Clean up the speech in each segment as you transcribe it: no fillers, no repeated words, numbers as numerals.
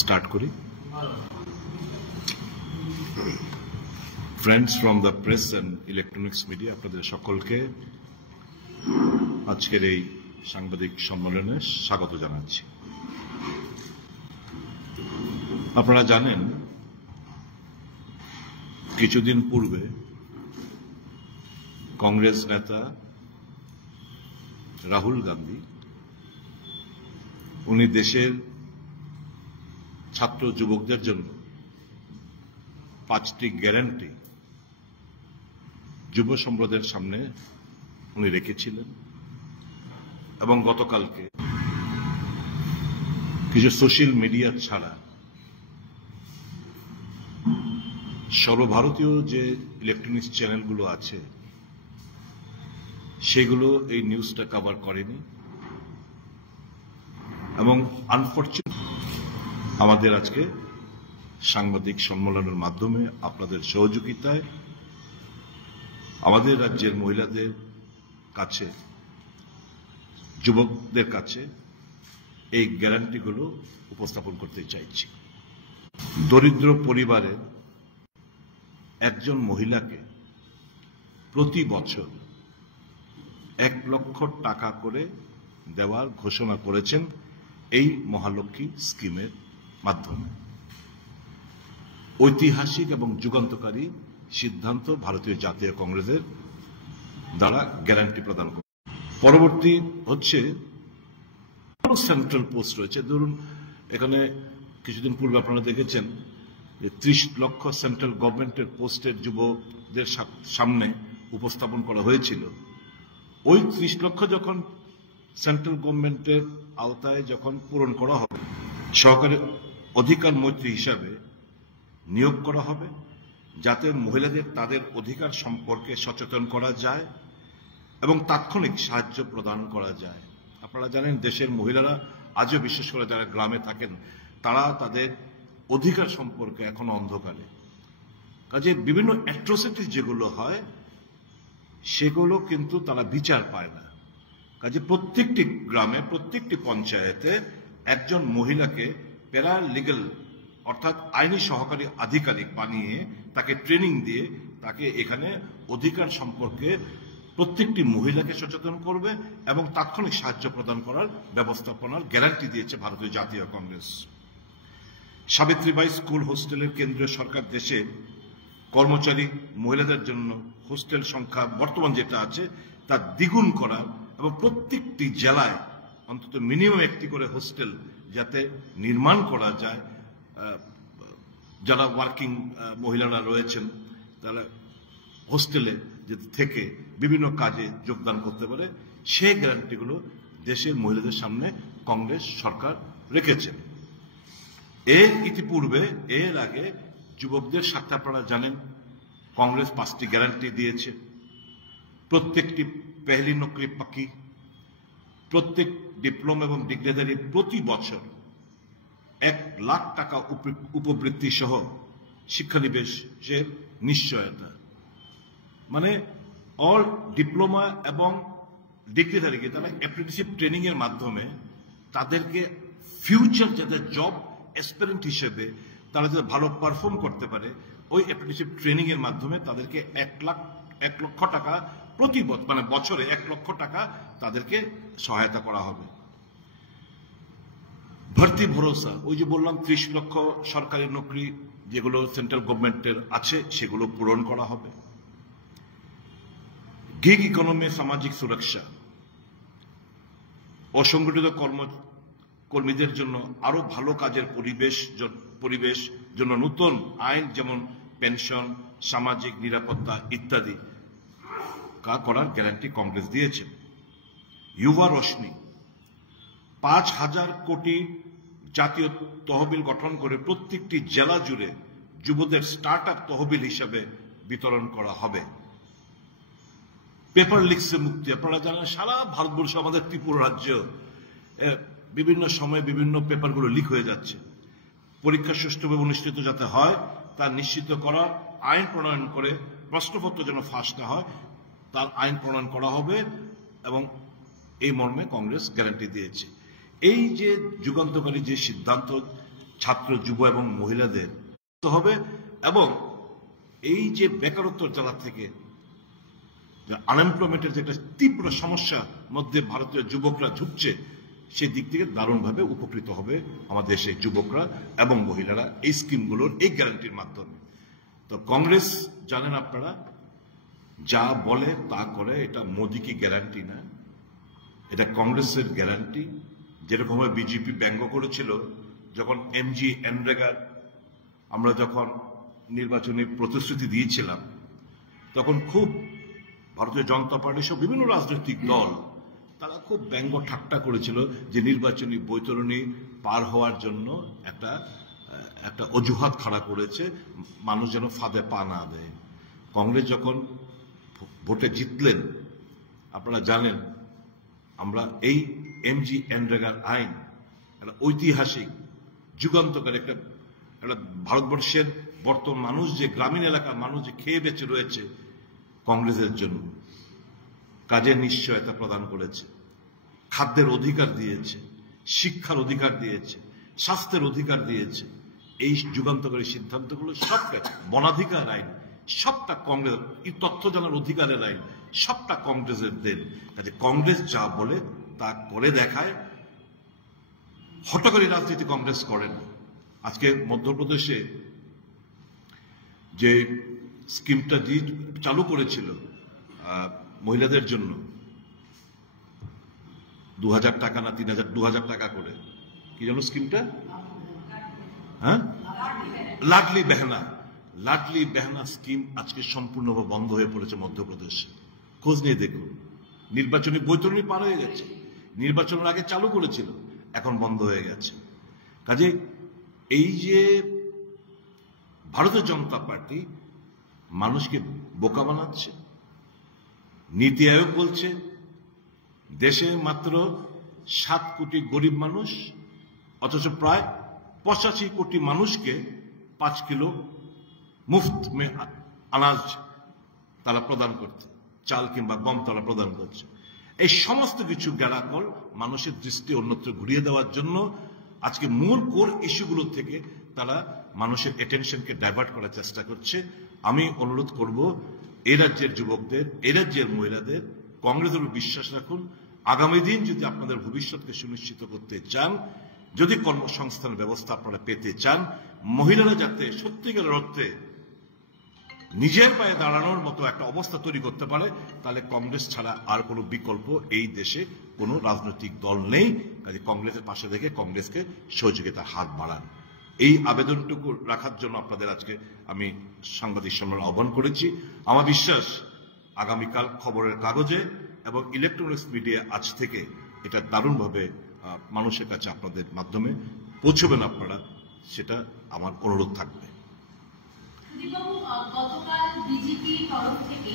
Start করি। Friends from the press and electronics media, আপনাদের সকলকে আজকের এই সাংবাদিক সম্মেলনে স্বাগত জানাচ্ছি। আপনারা জানেন, কিছুদিন পূর্বে কংগ্রেস নেতা রাহুল গান্ধী উনি দেশের ছাত্র যুবকদের জন্য 5টি গ্যারান্টি যুব সম্প্রদায়ের সামনে উনি রেখেছিলেন এবং গতকালকে কিছু সোশ্যাল মিডিয়া ছাড়া সর্বভারতীয় যে ইলেকট্রনিক্স চ্যানেলগুলো আছে সেগুলো এই নিউজটা কভার করেনি এবং আনফরচুনেট আমাদের আজকে সাংবাদিক সম্মেলনের মাধ্যমে আপনাদের সহযোগিতায় আমাদের রাজ্যের মহিলাদের কাছে, যুবকদের কাছে এই গ্যারান্টিগুলো উপস্থাপন করতে চাইছি। দরিদ্র পরিবারের একজন মহিলাকে প্রতি বছর 1 লক্ষ টাকা করে দেওয়ার ঘোষণা করেছেন এই মহালক্ষ্মী স্কিমের মাধ্যমে। ঐতিহাসিক এবং যুগান্তকারী সিদ্ধান্ত ভারতীয় জাতীয় কংগ্রেসের দ্বারা গ্যারান্টি প্রদান করে। পরবর্তী হচ্ছে সেন্ট্রাল পোস্ট রয়েছে। ধরুন, এখানে কিছুদিন পূর্বে আপনারা দেখেছেন যে 30 লক্ষ সেন্ট্রাল গভর্নমেন্টের পোস্টের যুবকদের সামনে উপস্থাপন করা হয়েছিল। ওই 30 লক্ষ যখন সেন্ট্রাল গভর্নমেন্টের আওতায় যখন পূরণ করা হবে, সহকারী অধিকার মন্ত্রী হিসাবে নিয়োগ করা হবে, যাতে মহিলাদের তাদের অধিকার সম্পর্কে সচেতন করা যায় এবং তাৎক্ষণিক সাহায্য প্রদান করা যায়। আপনারা জানেন, দেশের মহিলারা আজও, বিশেষ করে যারা গ্রামে থাকেন, তারা তাদের অধিকার সম্পর্কে এখনো অন্ধকারে। কাজে বিভিন্ন অ্যাট্রোসিটি যেগুলো হয় সেগুলো কিন্তু তারা বিচার পায় না। কাজে প্রত্যেকটি গ্রামে, প্রত্যেকটি পঞ্চায়েতে একজন মহিলাকে প্যারালিগ্যাল অর্থাৎ আইনি সহকারী আধিকারিক বানিয়ে তাকে ট্রেনিং দিয়ে তাকে এখানে অধিকার সম্পর্কে প্রত্যেকটি মহিলাকে সচেতন করবে এবং তাৎক্ষণিক সাহায্য প্রদান করার ব্যবস্থাপনার গ্যারান্টি দিয়েছে ভারতীয় জাতীয় কংগ্রেস। সাবিত্রীবাই স্কুল হোস্টেলের কেন্দ্রীয় সরকার দেশে কর্মচারী মহিলাদের জন্য হোস্টেল সংখ্যা বর্তমান যেটা আছে তা দ্বিগুণ করা এবং প্রত্যেকটি জেলায় অন্তত মিনিমাম একটি করে হোস্টেল যাতে নির্মাণ করা যায়, যারা ওয়ার্কিং মহিলারা রয়েছেন তারা হোস্টেলে থেকে বিভিন্ন কাজে যোগদান করতে পারে, সেই গ্যারান্টিগুলো দেশের মহিলাদের সামনে কংগ্রেস সরকার রেখেছে। এর ইতিপূর্বে, এর আগে যুবকদের সাথে আপনারা জানেন কংগ্রেস 5টি গ্যারান্টি দিয়েছে। প্রত্যেকটি পেহলি নকরি পাকি, প্রত্যেক ডিপ্লোমা এবং ডিগ্রিধারী প্রতি বছর 1 লাখ টাকা উপবৃত্তি সহ শিক্ষানিবেশের নিশ্চয়তা। মানে অল ডিপ্লোমা এবং ডিগ্রিধারীকে তারা অ্যাপ্রেন্টিসশিপ ট্রেনিং এর মাধ্যমে তাদেরকে ফিউচার যাতে জব অ্যাসপিরেন্ট হিসেবে তারা যাতে ভালো পারফর্ম করতে পারে, ওই অ্যাপ্রেন্টিসশিপ ট্রেনিং এর মাধ্যমে তাদেরকে 1 লক্ষ টাকা প্রতি বছর, মানে বছরে 1 লক্ষ টাকা তাদেরকে সহায়তা করা হবে। ভর্তি ভরসা, ওই যে বললাম 30 লক্ষ সরকারি নকরি যেগুলো সেন্ট্রাল গভর্নমেন্টের আছে সেগুলো পূরণ করা হবে। গিগ ইকোনমি, সামাজিক সুরক্ষা, অসংগঠিত কর্মীদের জন্য আরো ভালো কাজের পরিবেশ জন্য নতুন আইন যেমন পেনশন, সামাজিক নিরাপত্তা ইত্যাদি করার গ্যারান্টি কংগ্রেস দিয়েছে। যুবা রোশনী, 5,000 কোটি জাতীয় তহবিল গঠন করে প্রত্যেকটি জেলা জুড়ে যুবদের স্টার্ট আপ তহবিল হিসেবে বিতরণ করা হবে। পেপার লিকসের মুক্তি, আপনারা জানেন সারা ভারতবর্ষ, আমাদের ত্রিপুরা রাজ্য বিভিন্ন সময়ে বিভিন্ন পেপারগুলো লিক হয়ে যাচ্ছে। পরীক্ষা সুষ্ঠুভাবে অনুষ্ঠিত যাতে হয় তা নিশ্চিত করা, আইন প্রণয়ন করে প্রশ্নপত্র যেন ফাঁস না হয় তার আইন প্রণয়ন করা হবে এবং এই মর্মে কংগ্রেস গ্যারান্টি দিয়েছে। এই যে যুগান্তকারী যে সিদ্ধান্ত ছাত্র, যুব এবং মহিলাদের হবে এবং এই যে বেকারত্ব জ্বালা থেকে আনএমপ্লয়মেন্টের যে একটা তীব্র সমস্যার মধ্যে ভারতীয় যুবকরা ঝুঁকছে, সেই দিক থেকে দারুণভাবে উপকৃত হবে আমাদের দেশের যুবকরা এবং মহিলারা এই স্কিমগুলোর এই গ্যারান্টির মাধ্যমে। তো কংগ্রেস জানেন আপনারা, যা বলে তা করে, এটা মোদি কি গ্যারান্টি না, এটা কংগ্রেসের গ্যারান্টি। যেরকম বিজেপি ব্যঙ্গ করেছিল যখন এমজি এনরেগার আমরা যখন নির্বাচনী প্রতিশ্রুতি দিয়েছিলাম, তখন খুব ভারতীয় জনতা পার্টি সহ বিভিন্ন রাজনৈতিক দল তারা খুব ব্যঙ্গ ঠাট্টা করেছিল যে নির্বাচনী বৈতরণী পার হওয়ার জন্য একটা অজুহাত খাড়া করেছে, মানুষ যেন ফাঁদে পা না দেয়। কংগ্রেস যখন ভোটে জিতলেন, আপনারা জানেন আমরা এই এমজি এনরেগার আইন একটা ঐতিহাসিক যুগান্তকারী একটা ভারতবর্ষের বর্তমান মানুষ, যে গ্রামীণ এলাকার মানুষ যে খেয়ে বেঁচে রয়েছে, কংগ্রেসের জন্য কাজের নিশ্চয়তা প্রদান করেছে, খাদ্যের অধিকার দিয়েছে, শিক্ষার অধিকার দিয়েছে, স্বাস্থ্যের অধিকার দিয়েছে। এই যুগান্তকারী সিদ্ধান্তগুলো সবটা, বনাধিকার আইন সবটা কংগ্রেস, এই তথ্য জানার অধিকারের আইন সবটা কংগ্রেসের দেন। কাজে কংগ্রেস যা বলে তা করে দেখায়, হটকারী রাজনীতি কংগ্রেস করে না। আজকে মধ্যপ্রদেশে যে স্কিমটা চালু করেছিল মহিলাদের জন্য 2000 টাকা না 2000 টাকা করে, কি যেন স্কিমটা, হ্যাঁ, লাডলি বেহনা স্কিম আজকে সম্পূর্ণভাবে বন্ধ হয়ে পড়েছে মধ্যপ্রদেশে। খোঁজ নিয়ে দেখুন, নির্বাচনী বৈতরণী পার হয়ে গেছে, নির্বাচনের আগে চালু করেছিল, এখন বন্ধ হয়ে গেছে। কাজে এই যে ভারতীয় জনতা পার্টি মানুষকে বোকা বানাচ্ছে, নীতি আয়োগ বলছে দেশে মাত্র 7 কোটি গরিব মানুষ, অথচ প্রায় 85 কোটি মানুষকে 5 কিলো মুফত মে আনাজ তারা প্রদান করছে, চাল কিংবা গম তারা প্রদান করছে। এই সমস্ত কিছু গ্যারাকল মানুষের দৃষ্টি অন্যত্র ঘুরিয়ে দেওয়ার জন্য আজকে মূল কোর ইস্যুগুলো থেকে তারা মানুষের অ্যাটেনশনকে ডাইভার্ট করার চেষ্টা করছে। আমি অনুরোধ করব এই রাজ্যের যুবকদের, এই রাজ্যের মহিলাদের, কংগ্রেসের উপর বিশ্বাস রাখুন। আগামী দিন যদি আপনাদের ভবিষ্যৎকে সুনিশ্চিত করতে চান, যদি কর্মসংস্থান ব্যবস্থা আপনারা পেতে চান, মহিলারা যাতে সত্যিকারের অর্থে নিজের পায়ে দাঁড়ানোর মতো একটা অবস্থা তৈরি করতে পারে, তাহলে কংগ্রেস ছাড়া আর কোনো বিকল্প এই দেশে কোনো রাজনৈতিক দল নেই। কাজে কংগ্রেসের পাশে থেকে কংগ্রেসকে সহযোগিতার হাত বাড়ান, এই আবেদনটুকু রাখার জন্য আপনাদের আজকে আমি সাংবাদিক সম্মেলন আহ্বান করেছি। আমার বিশ্বাস আগামীকাল খবরের কাগজে এবং ইলেকট্রনিক্স মিডিয়া আজ থেকে এটা দারুণভাবে মানুষের কাছে আপনাদের মাধ্যমে পৌঁছবেন আপনারা, সেটা আমার অনুরোধ থাকবে। গতকাল বিজেপির তরফ থেকে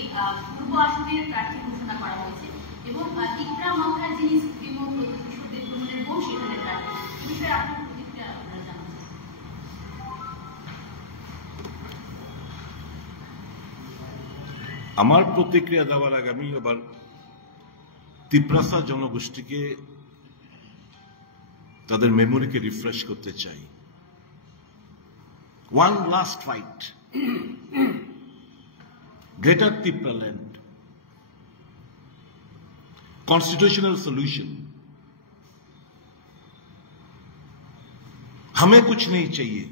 পূর্ব আসনের প্রার্থী ঘোষণা করা হয়েছে এবং ইকরা মাথার যিনি সুপ্রিমো প্রতিষ্ঠাদের ভ্রমণের বউ সেখানে প্রার্থী, এই বিষয়ে আপনার প্রতিক্রিয়া আপনারা জানাচ্ছেন। আমার প্রতিক্রিয়া দেওয়ার আগে আমি এবার তিপ্রাসা জনগোষ্ঠীকে, তাদের মেমোরিকে রিফ্রেশ করতে চাই। One last fight. Greater Tipra land. Constitutional solution. हमें कुछ नहीं चाहिए,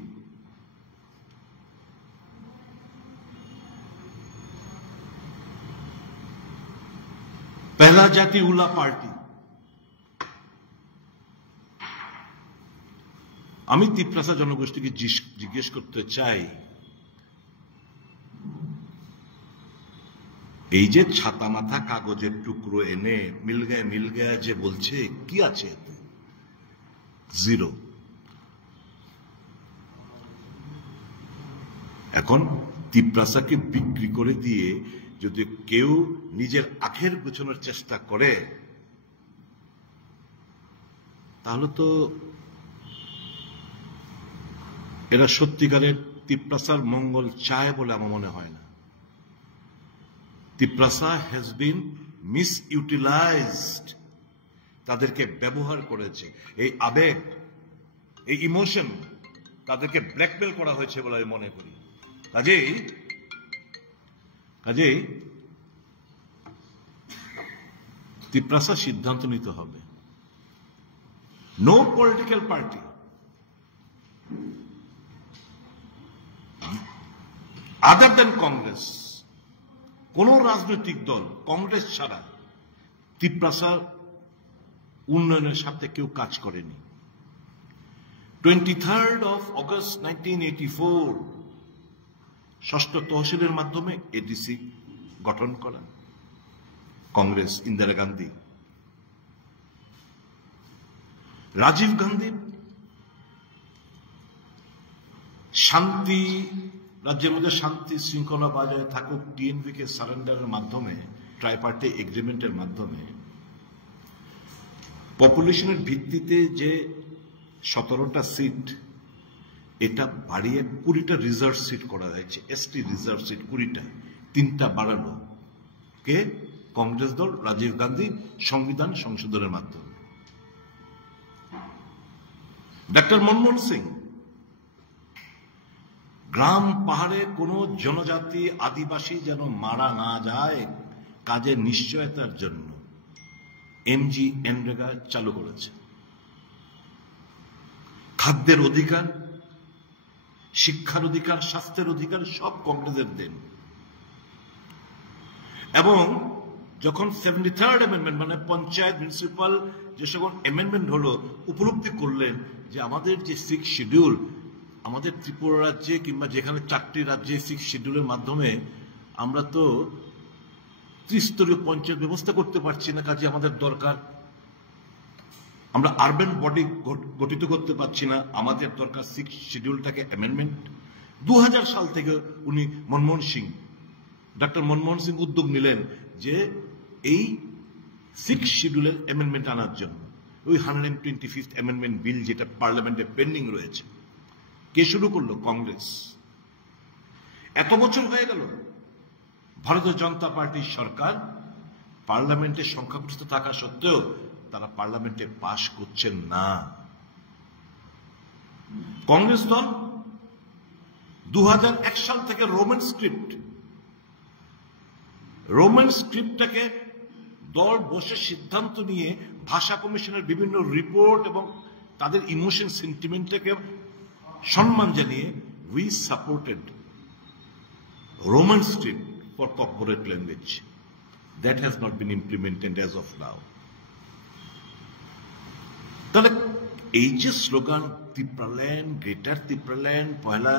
पहला जाति उला पार्टी। আমি তিপ্রাসা জনগোষ্ঠীকে জিজ্ঞেস করতে চাই, এই যে ছাতা মাথা কাগজের টুকরো এনে মিল গায়া যে বলছে, কি আছে এতে? জিরো। এখন তিপ্রাসাকে বিক্রি করে দিয়ে যদি কেউ নিজের আখের গোছানোর চেষ্টা করে, তাহলে তো এরা সত্যিকারের তিপ্রাসার মঙ্গল চায় বলে আমার মনে হয় না। তিপ্রাসা হ্যাজ বিন মিসইউটিলাইজড, তাদেরকে ব্যবহার করেছে। এই আবেগ, এই ইমোশন তাদেরকে ব্ল্যাকমেল করা হয়েছে বলে আমি মনে করি। কাজেই তিপ্রাসা সিদ্ধান্ত নিতে হবে। নো পলিটিক্যাল পার্টি, আদার দেন কংগ্রেস, কোন রাজনৈতিক দল কংগ্রেস ছাড়া তিপ্রাসার উন্নয়নের সাথে কেউ কাজ করেনি। 23rd of August 1984 ষষ্ঠ তহসিলের মাধ্যমে এডিসি গঠন করা কংগ্রেস, ইন্দিরা গান্ধী। রাজীব গান্ধী শান্তি, রাজ্যের মধ্যে শান্তি শৃঙ্খলা বজায় থাকুক, টিএনপি কে সারেন্ডারের মাধ্যমে, ট্রাইপার্টি এগ্রিমেন্টের মাধ্যমে পপুলেশনের ভিত্তিতে যে 17টা সিট, এটা বাড়িয়ে 20টা রিজার্ভ সিট করা হয়েছে। এসটি রিজার্ভ সিট 20টা, 3টা বাড়ালো কে? কংগ্রেস দল, রাজীব গান্ধী সংবিধান সংশোধনের মাধ্যমে। ডক্টর মনমোহন সিং গ্রাম পাহাড়ে কোনো জনজাতি আদিবাসী যেন মারা না যায়, কাজের নিশ্চয়তার জন্য এমজি এনরেগা চালু করেছে। খাদ্যের অধিকার, শিক্ষার অধিকার, স্বাস্থ্যের অধিকার সব কংগ্রেসের দেন। এবং যখন 73rd অ্যামেন্ডমেন্ট মানে পঞ্চায়েত মিউনিসিপাল যে সকল অ্যামেন্ডমেন্ট হলো, উপলব্ধি করলেন যে আমাদের যে 6 শিডিউল, আমাদের ত্রিপুরা রাজ্যে কিংবা যেখানে 4টি রাজ্যে 6 শিডিউলের মাধ্যমে আমরা তো ত্রিস্তরীয় পঞ্চায়েত ব্যবস্থা করতে পারছি না, কাজে আমাদের দরকার। আমরা আরবান বডি গঠিত করতে পারছি না, আমাদের দরকার 6 শিডিউলটাকে অ্যামেন্ডমেন্ট। 2000 সাল থেকে উনি ডক্টর মনমোহন সিং উদ্যোগ নিলেন যে এই 6 শিডিউলের অ্যামেন্ডমেন্ট আনার জন্য। ওই 125th অ্যামেন্ডমেন্ট বিল যেটা পার্লামেন্টে পেন্ডিং রয়েছে, কে শুরু করলো? কংগ্রেস। এত বছর হয়ে গেল, ভারতীয় জনতা পার্টির সরকার পার্লামেন্টে সংখ্যাগরিষ্ঠ থাকা সত্ত্বেও তারা পার্লামেন্টে পাশ করছেন না। কংগ্রেস দল 2001 সাল থেকে রোমান স্ক্রিপ্টটাকে দল বসে সিদ্ধান্ত নিয়ে ভাষা কমিশনের বিভিন্ন রিপোর্ট এবং তাদের ইমোশন সেন্টিমেন্টটাকে সম্মান জানিয়ে we supported Roman script for corporate language. That has not been implemented as of now. তাহলে এই যে slogan Tripuraland, greater Tripuraland, Poila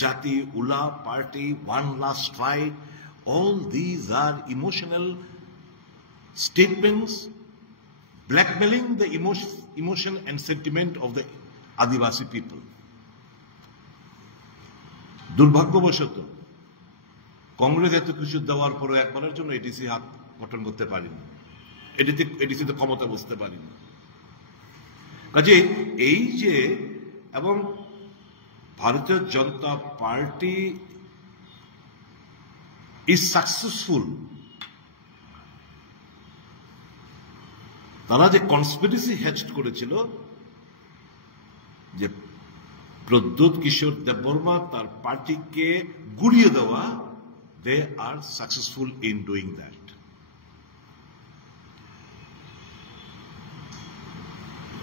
Jati, Ula party, one last fight, all these are emotional statements blackmailing the emotion and sentiment of the Adivasi people. দুর্ভাগ্যবশত কংগ্রেস এত কিছু দেওয়ার পরও একবারের জন্য এডিসি হাত গঠন করতে পারেনি, এডিসিতে ক্ষমতা বসতে পারেনি। কাজে এই যে, এবং ভারতীয় জনতা পার্টি is successful, তারা যে কনস্পিরেসি হ্যাচড করেছিল যে প্রদ্যুৎ কিশোর দেববর্মা তার পার্টিকে গুড়িয়ে দেওয়া, they are successful in doing that.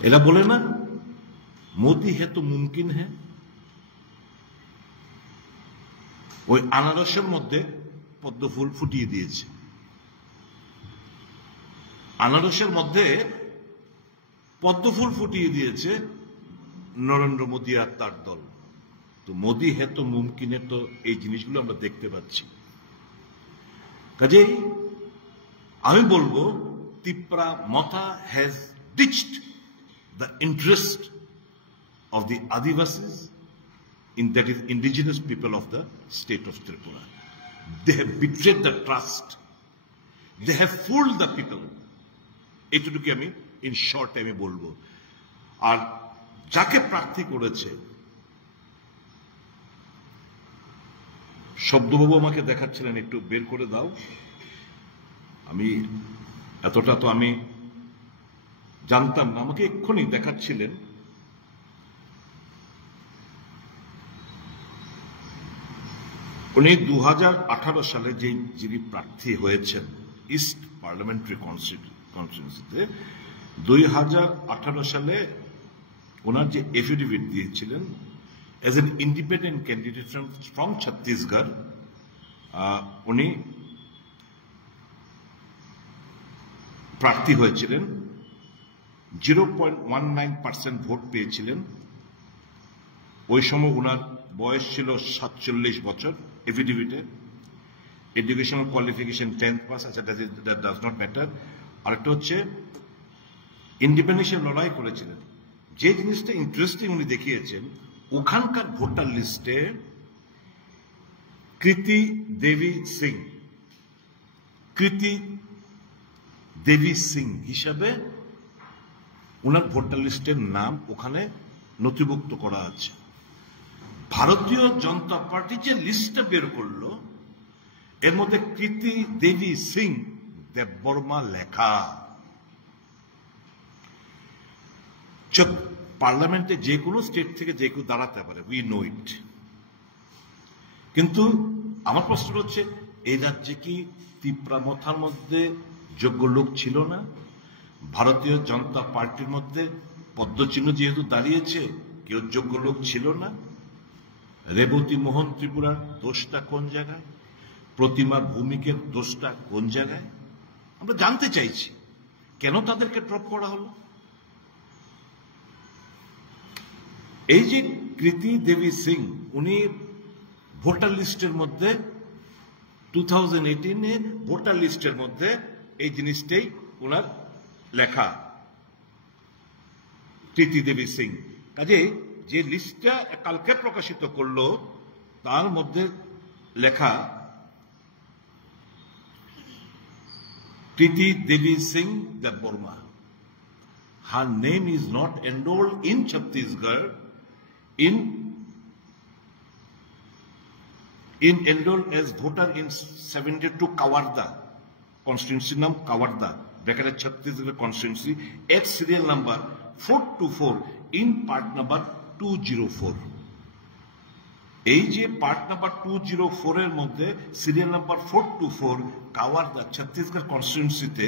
এরা বলে না মোদি হে তো মুমকিন হে, ওই আনারসের মধ্যে পদ্ম ফুল ফুটিয়ে দিয়েছে। আনারসের মধ্যে পদ্ম ফুল ফুটিয়ে দিয়েছে নরেন্দ্র মোদী আর তার দল। তো মোদি হে তো মুমকিনে তো এই জিনিসগুলো আমরা দেখতে পাচ্ছি। কাজেই আমি বলবো Tripura Motha has ditched the interest of the Adivasis, that is indigenous people of the state of Tripura. They have betrayed the trust. They have fooled the people. এটুকুই আমি ইন শর্ট টাইমে বলবো। আর যাকে প্রার্থী করেছে, শব্দবাবু আমাকে দেখাচ্ছিলেন, একটু বের করে দাও। আমি এতটা তো আমি জানতাম না, আমাকে এক্ষুনি দেখাচ্ছিলেন উনি 2018 সালে যিনি প্রার্থী হয়েছেন ইস্ট পার্লামেন্টারি কনস্টিটিউয়েন্সিতে 2018 সালে ওনার যে এফিডেভিট দিয়েছিলেন age N independent candidate from Chhattisgarh, উনি প্রার্থী হয়েছিলেন, 0.19% ভোট পেয়েছিলেন। ওই সময় ওনার বয়স ছিল 47 বছর। এফিডেভিটে এডুকেশনাল কোয়ালিফিকেশন 10th পাস, আচ্ছা দ্যাট ডাজ নট ম্যাটার। আরেকটা হচ্ছে ইন্ডিপেন্ডেন্সের লড়াই করেছিলেন। যে জিনিসটা ইন্টারেস্টিং উনি দেখিয়েছেন, ওখানকার ভোটার লিস্টে কৃতি দেবী সিং হিসাবে ওনার ভোটার লিস্টের নাম ওখানে নথিভুক্ত করা আছে। ভারতীয় জনতা পার্টি যে লিস্টটা বের করলো এর মধ্যে কৃতি দেবী সিং দেববর্মা লেখা। পার্লামেন্টে যে কোনো স্টেট থেকে যে কেউ দাঁড়াতে পারে, উই নো ইট। কিন্তু আমার প্রশ্ন হচ্ছে, এই রাজ্যে কি তিপ্রামথার মধ্যে যোগ্য লোক ছিল না? ভারতীয় জনতা পার্টির মধ্যে পদ্মচিহ্ন যেহেতু দাঁড়িয়েছে, কেউ যোগ্য লোক ছিল না? রেবতী মোহন ত্রিপুরার দোষটা কোন জায়গায়? প্রতিমা ভৌমিকের দোষটা কোন জায়গায়? আমরা জানতে চাইছি কেন তাদেরকে ড্রপ করা হলো। এই যে কৃতি দেবী সিং, উনি ভোটার লিস্টের মধ্যে 2018 ভোটার লিস্টের মধ্যে এই জিনিসটাই ওনার লেখা, কৃতি দেবী সিং। কাজে যে লিস্টটা কালকে প্রকাশিত করলো তার মধ্যে লেখা Kriti Devi Singh Debbarma. Her name is not enrolled in Chhattisgarh, enrolled as voter in 72 Kawarda constituency, नाम Kawarda bracket Chhattisgarh constituency, at serial number 424 in part number 204। এই যে পার্ট নাম্বার 204 এর মধ্যে সিরিয়াল নাম্বার 424 কাওয়ারদা ছত্তিশগড় কনস্টিটিউয়েন্সিতে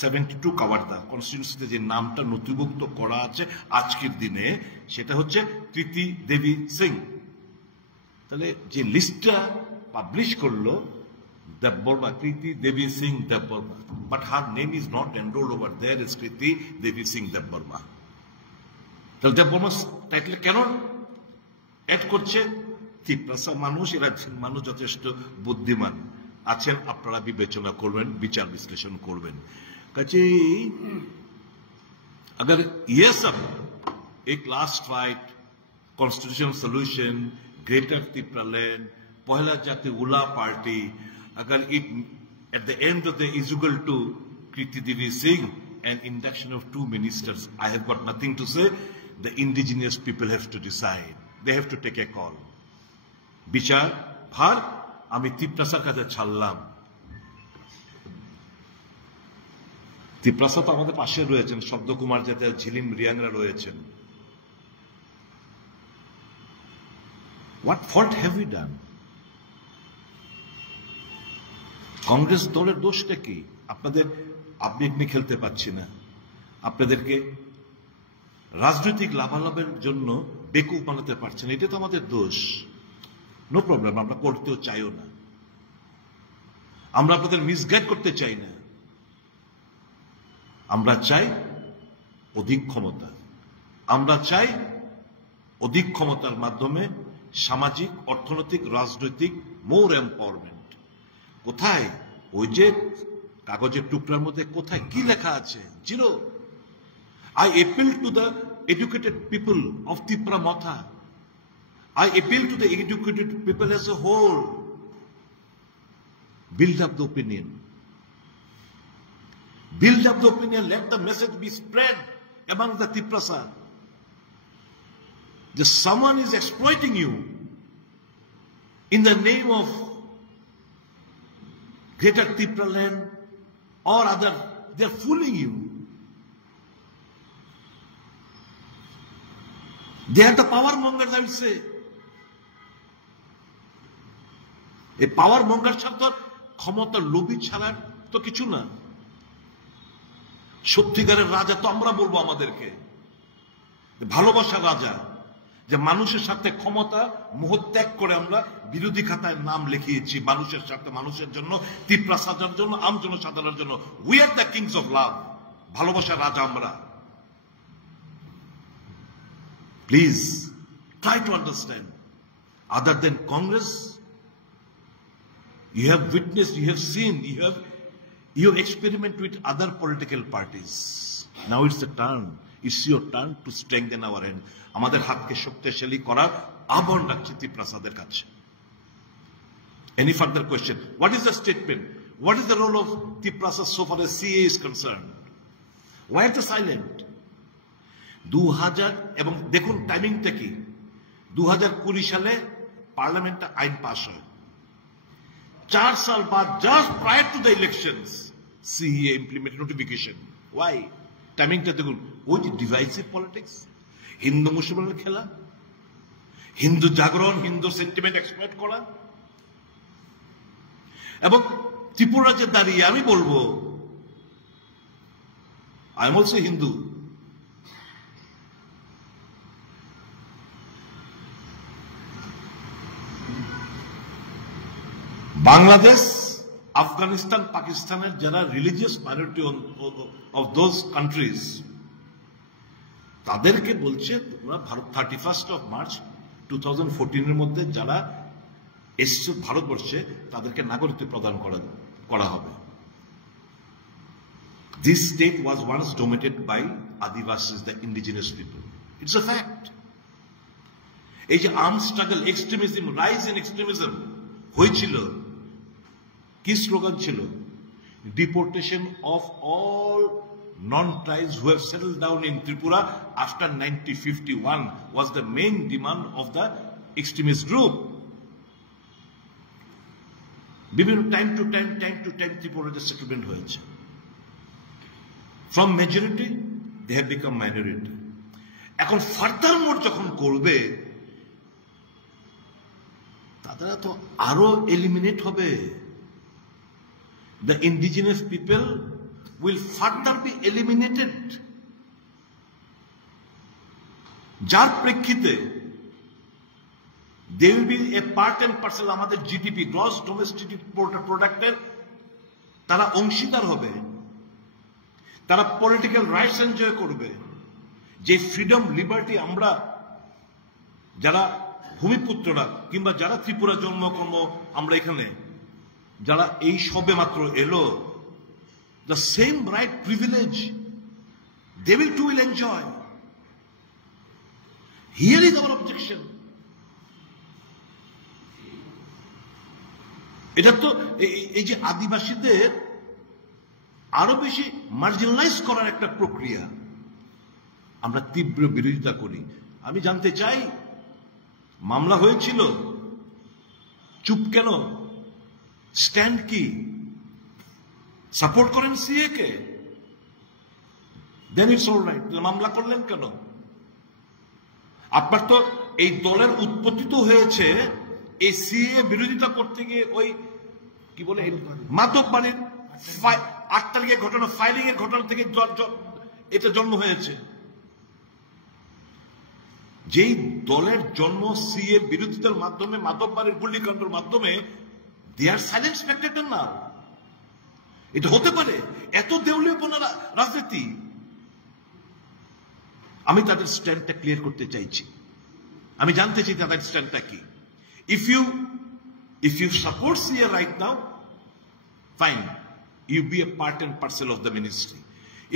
72 কাওয়ারদা কনস্টিটিউয়েন্সিতে যে নামটা নথিভুক্ত করা আছে আজকের দিনে, সেটা হচ্ছে কৃতি দেবী সিং। তাহলে যে লিস্টটা পাবলিশ করলো Debbarma, Kriti Devi Singh Debbarma, but her name is not enrolled over there is Kriti Devi Singh Debbarma. তাহলে দেববর্মা টাইটেল কেন অ্যাড করছে? তিপ্রাসা মানুষ, এরা মানুষ যথেষ্ট বুদ্ধিমান আছেন, আপনারা বিবেচনা করবেন, বিচার বিশ্লেষণ করবেন। কাজেই अगर ये सब एक last fight, constitution solution, greater Tipraland, Poila Jati Ula party, अगर it at the end of the is equal to Kriti Devi Singh and induction of 2 ministers, I have got nothing to say. The indigenous people have to decide. They have to take a call. বিচার ভার আমি তিপ্রাসার কাছে ছাড়লাম। তিপ্রাসা তো আমাদের পাশে রয়েছেন, শব্দকুমার যাতে ঝিলিম রিয়াংরা রয়েছেন। What fault have we done? Congress দলের দোষটা কি? আপনি এখানে খেলতে পাচ্ছি না, আপনাদেরকে রাজনৈতিক লাভালাভের জন্য বেকুব বানাতে পারছেন, এটা তো আমাদের দোষ। নো প্রবলেম, আমরা করতেও চাইও না, আমরা আপনাদের মিসগাইড করতে চাই না। আমরা চাই অধিক ক্ষমতা, আমরা চাই অধিক ক্ষমতার মাধ্যমে সামাজিক, অর্থনৈতিক, রাজনৈতিক মোর এম্পাওয়ারমেন্ট। কোথায় ওই যে কাগজের টুকরার মধ্যে কোথায় কি লেখা আছে? Zero. I appeal to the educated people of Tipramotha. I appeal to the educated people as a whole. Build up the opinion. Build up the opinion. Let the message be spread among the Tiprasa. Just someone is exploiting you in the name of Greater Tipraland, or other, they're fooling you. They are the power mongers, I will say. এই পাওয়ার Munger ছাড়া ক্ষমতার লোভী ছাড়া তো কিছু না। সত্যিকারের রাজা তো আমরা বলবো আমাদেরকে, ভালোবাসার রাজা, যে মানুষের সাথে ক্ষমতা মোহ ত্যাগ করে আমরা বিরোধী খাতায় নাম লিখিয়েছি মানুষের সাথে, মানুষের জন্য, তিপ্রা সাজার জন্য, আম জনসাধারণের জন্য। We are the kings of love, ভালোবাসার রাজা আমরা। Please try to understand, other than Congress, you have witnessed, you have seen, you have experimented with other political parties. Now it's the turn, it's your turn to strengthen our hand. আমাদের হাতকে শক্তিশালী করার আহ্বান রাখছি ত্রিপ্রাসাদের কাছে। Any further question? What is the statement? What is the role of Tiprasa so far as CA is concerned? Why are they silent? 2000 এবং দেখুন টাইমিংটা কি, 2020 সালে পার্লামেন্টে আইন পাস হয়, 4 সাল बाद, just prior to the elections, CA implemented notification. Why? টাইমিংটা দেখুন, ওই যে ডিভাইসিভ পলিটিক্স, হিন্দু মুসলমানের খেলা, হিন্দু জাগরণ, হিন্দু সেন্টিমেন্ট এক্সপ্লয়েট করা। এবং ত্রিপুরা যে দাঁড়িয়ে আমি বলবো, I am also Hindu, Bangladesh, Afghanistan, পাকিস্তানের যারা religious minority of those countries, তাদেরকে বলছে তোমরা 31 মার্চ 2014 মধ্যে যারা এসছে ভারতবর্ষে তাদেরকে নাগরিকত্ব প্রদান করা হবে। This state was once dominated by Adivasis, the indigenous people. It's a fact. এই যে armed struggle, extremism, rise in extremism হয়েছিল, কি স্লোগান ছিল? Deportation of all non-tribes who have settled down in Tripura after 1951 was the main demand of the extremist group. বিভিন্ন time to time ত্রিপুরাতে settlement হয়েছে। From majority they have become minority. এখন further মোর যখন করবে, তারা তো আরো এলিমিনেট হবে। The indigenous people will further be eliminated. যার প্রেক্ষিতে they will be a part and parcel আমাদের জিডিপি, গ্রস ডোমেস্টিক প্রোডাক্টের তারা অংশীদার হবে, তারা পলিটিক্যাল রাইটস এনজয় করবে। যে ফ্রিডম, লিবার্টি আমরা যারা ভূমিপুত্ররা কিংবা যারা ত্রিপুরা জন্মকর্ম আমরা এখানে যারা এই সবে মাত্র এলো, the same right, privilege they will too will enjoy. Here is our objection. এটা তো এই যে আদিবাসীদের আরো বেশি মার্জিনালাইজ করার একটা প্রক্রিয়া, আমরা তীব্র বিরোধিতা করি। আমি জানতে চাই, মামলা হয়েছিল, চুপ কেন? স্ট্যান্ড কি? সাপোর্ট করেন সিএ কে? Then it's all right. মামলা করলেন কেন? আপনার তো এই দলের উৎপত্তি তো হয়েছে এই সিএ বিরোধিতা করতে গিয়ে, ওই কি বলে মাদক বাড়ির 8 তারিখের ঘটনা, ফাইলিং এর ঘটনা থেকে এটা জন্ম হয়েছে। যেই দলের জন্ম সিএ বিরোধিতার মাধ্যমে, মাদক বাড়ির গুলিকাণ্ডের মাধ্যমে, দে আর সাইলেন্ট স্পেক্টেটর না। এটা হতে পারে এত দেউলিয়াপনা রাজনীতি? আমি তাদের স্ট্যান্ডটা ক্লিয়ার করতে চাইছি, আমি জানতে চাই তাদের স্ট্যান্ডটা কি। If you support CA right now, fine, you be a part and parcel of the ministry.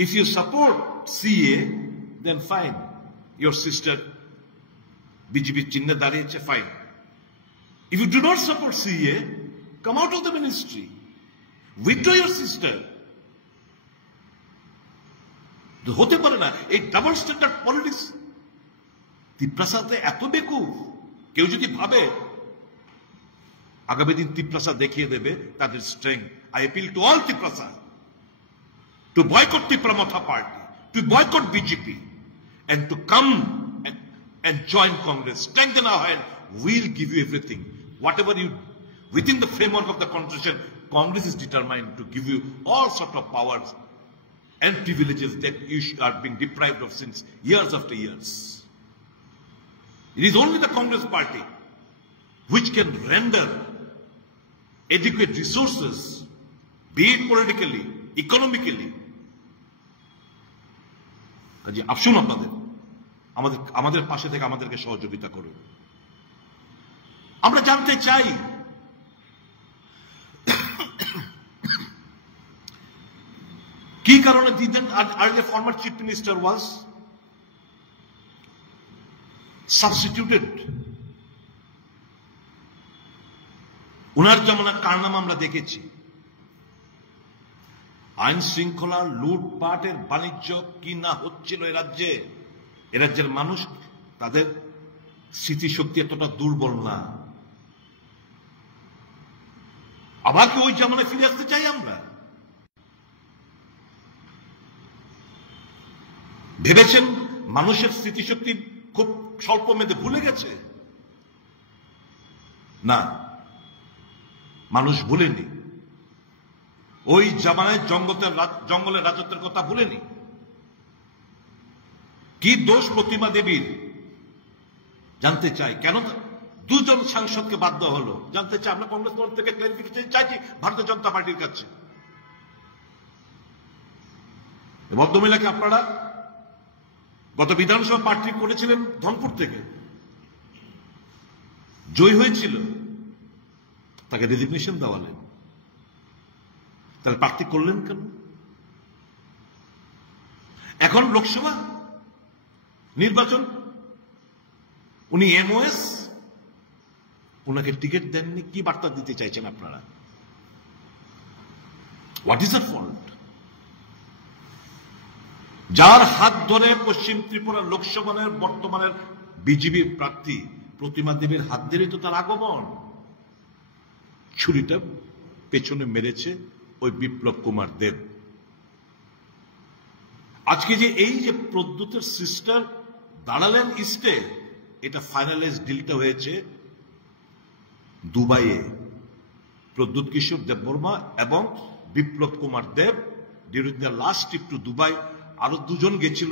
If you support CA, then fine, your sister BJP chinne দাঁড়িয়েছে, fine. If you do not support CA, come out of the ministry, withdraw your sister. হতে পারে না এই double standard politics. ত্রিপ্রাসাদে এত বেকুব, কেউ যদি ভাবে আগামী দিন ত্রিপ্রাসাদ দেখিয়ে দেবে তাদের strength. I appeal to all Tiprasas, to boycott Tripura Matha Party, to boycott BJP, and to come and join Congress, strengthen our hand, we'll give you everything. Whatever you, within the framework of the Constitution, Congress is determined to give you all sort of powers and privileges that you are being deprived of since years after years. It is only the Congress party which can render adequate resources, be it politically, economically. কাজে আসুন আমাদের পাশে থেকে আমাদেরকে সহযোগিতা করুন। আমরা জানতে চাই কি কারণে দিতেন earlier former chief minister was substituted. উনার জমানার কারনামা আমরা দেখেছি, আইন শৃঙ্খলা, লুটপাটের বাণিজ্য কি না হচ্ছিল এ রাজ্যের মানুষ, তাদের স্মৃতিশক্তি এতটা দুর্বল না। আবার কি ওই জামানায় ফিরে আসতে চাই আমরা? ভেবেছেন মানুষের স্মৃতিশক্তি খুব স্বল্প মেয়াদে ভুলে গেছে? না, মানুষ ভুলেনি। ওই জামানায় জঙ্গলের রাজত্বের কথা ভুলেনি। কি দোষ প্রতিমা দেবীর জানতে চাই, কেন দুজন সাংসদকে বাধ্য হলো জানতে চাই। আমরা কংগ্রেস দল থেকে ক্লারিফিকেশন চাইছি ভারতীয় জনতা পার্টির কাছে। ভদ্রমহিলাকে আপনারা গত বিধানসভা প্রার্থী করেছিলেন ধনপুর থেকে, জয়ী হয়েছিল, তাকে রেজিগনেশন দেওয়ালেন, তাহলে প্রার্থী করলেন কেন? এখন লোকসভা নির্বাচন, উনি এমওএস, উনাকে টিকিট দেননি। কি বার্তা দিতে চাইছেন আপনারা? What is the fault? যার হাত ধরে পশ্চিম ত্রিপুরা লোকসভার বর্তমানের বিজেপি প্রার্থী প্রতিমা দেবীর হাত ধরেই তো তার আগমন। ছুরিটা পেছনে মেরেছে ওই বিপ্লব কুমার দেব। আজকে যে এই যে প্রদ্যুতের সিস্টার দাঁড়ালেন ইস্টে, এটা ফাইনালাইজ ডিলটা হয়েছে দুবাইয়ে। প্রদ্যুৎ কিশোর দেববর্মা এবং Biplab Kumar Deb during the last trip to Dubai, আরো দুজন গেছিল,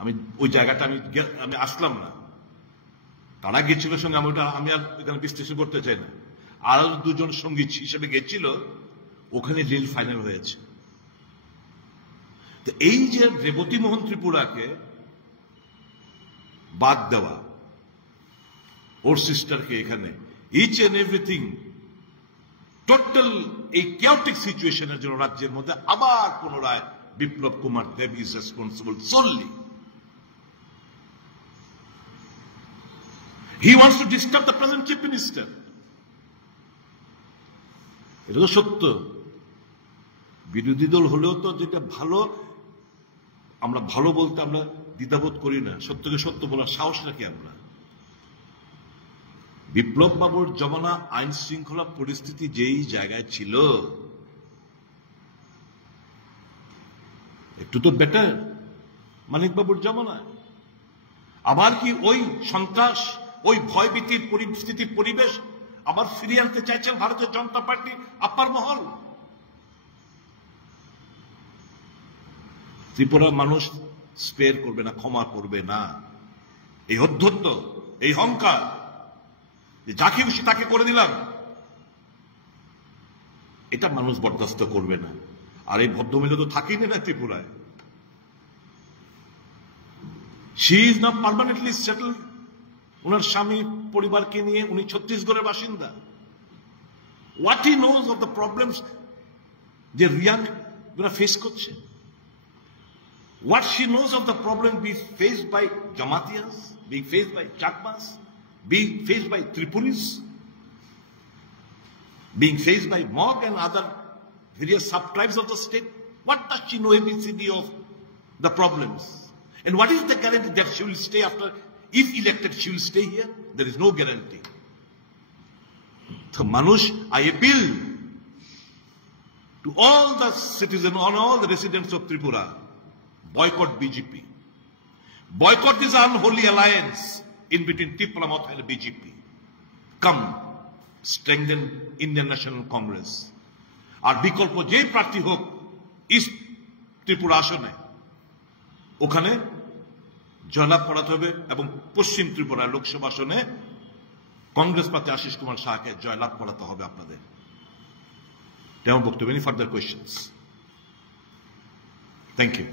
আমি ওই জায়গাটা আমি আসলাম না, তারা গেছিল সঙ্গে, আমি আর এখানে বিশ্লেষণ করতে চাই না। আরো দুজন সঙ্গী হিসেবে গেছিল, ওখানে ডিল ফাইনাল হয়েছে। তো এই যে রেবতী মোহন ত্রিপুরাকে বাদ দেওয়া, ওর সিস্টারকে এখানে, ইচ এন্ড এভরিথিং, টোটাল এই কেওটিক সিচুয়েশনের জন্য রাজ্যের মধ্যে আবার পুনরায় Biplab Kumar Deb is responsible solely. He wants to disturb the present chief minister. এটা তো সত্য। বিরোধী দল হলেও তো যেটা ভালো, আমরা ভালো বলতে আমরা দ্বিধাবোধ করি না, সত্যকে সত্য বলার সাহস রাখি আমরা। বিপ্লব বাবুর জমানা আইন শৃঙ্খলা পরিস্থিতি যেই জায়গায় ছিল, একটু তো বেটার মানিক বাবুর জমানায়। আবার কি ওই সন্ত্রাস, ওই ভয়ভীতির পরিস্থিতি, পরিবেশ আবার ফিরিয়ে আনতে চাইছেন ভারতীয় জনতা পার্টি আপার মহল? ত্রিপুরার মানুষ স্পেয়ার করবে না, ক্ষমা করবে না। এই অধ্যত্ত, এই অহংকার, যাকে খুশি তাকে করে দিলাম, এটা মানুষ বরদাস্ত করবে না। আর এই ভদ্রমহিলা তো থাকেনি না ত্রিপুরায়। She is not permanently settled, ওনার স্বামী পরিবারকে নিয়ে। উনি ছত্তিশগড়ের বাসিন্দা। What he knows of the problems যে রিয়াংরা ফেস করছে, what she knows of the problem being faced by Jamatias, being faced by Chakmas, being faced by Tripuris, being faced by Mog and other various sub-tribes of the state. What does she know ABCD of the problems? And what is the guarantee that she will stay after, if elected, she will stay here? There is no guarantee. So Manush, I appeal to all the citizens, on all the residents of Tripura, boycott BJP. Boycott is an unholy alliance in between Tripura Moth and BJP. Come, strengthen Indian National Congress. আর বিকল্প যে প্রার্থী হোক east Tripura আসনে ওখানে জয়লাভ করাতে হবে এবং পশ্চিম ত্রিপুরা লোকসভা আসনে কংগ্রেস প্রার্থী আশিস কুমার শাহকে জয়লাভ করাতে হবে আপনাদের। তেমন বক্তব্য। Any further questions? Thank you.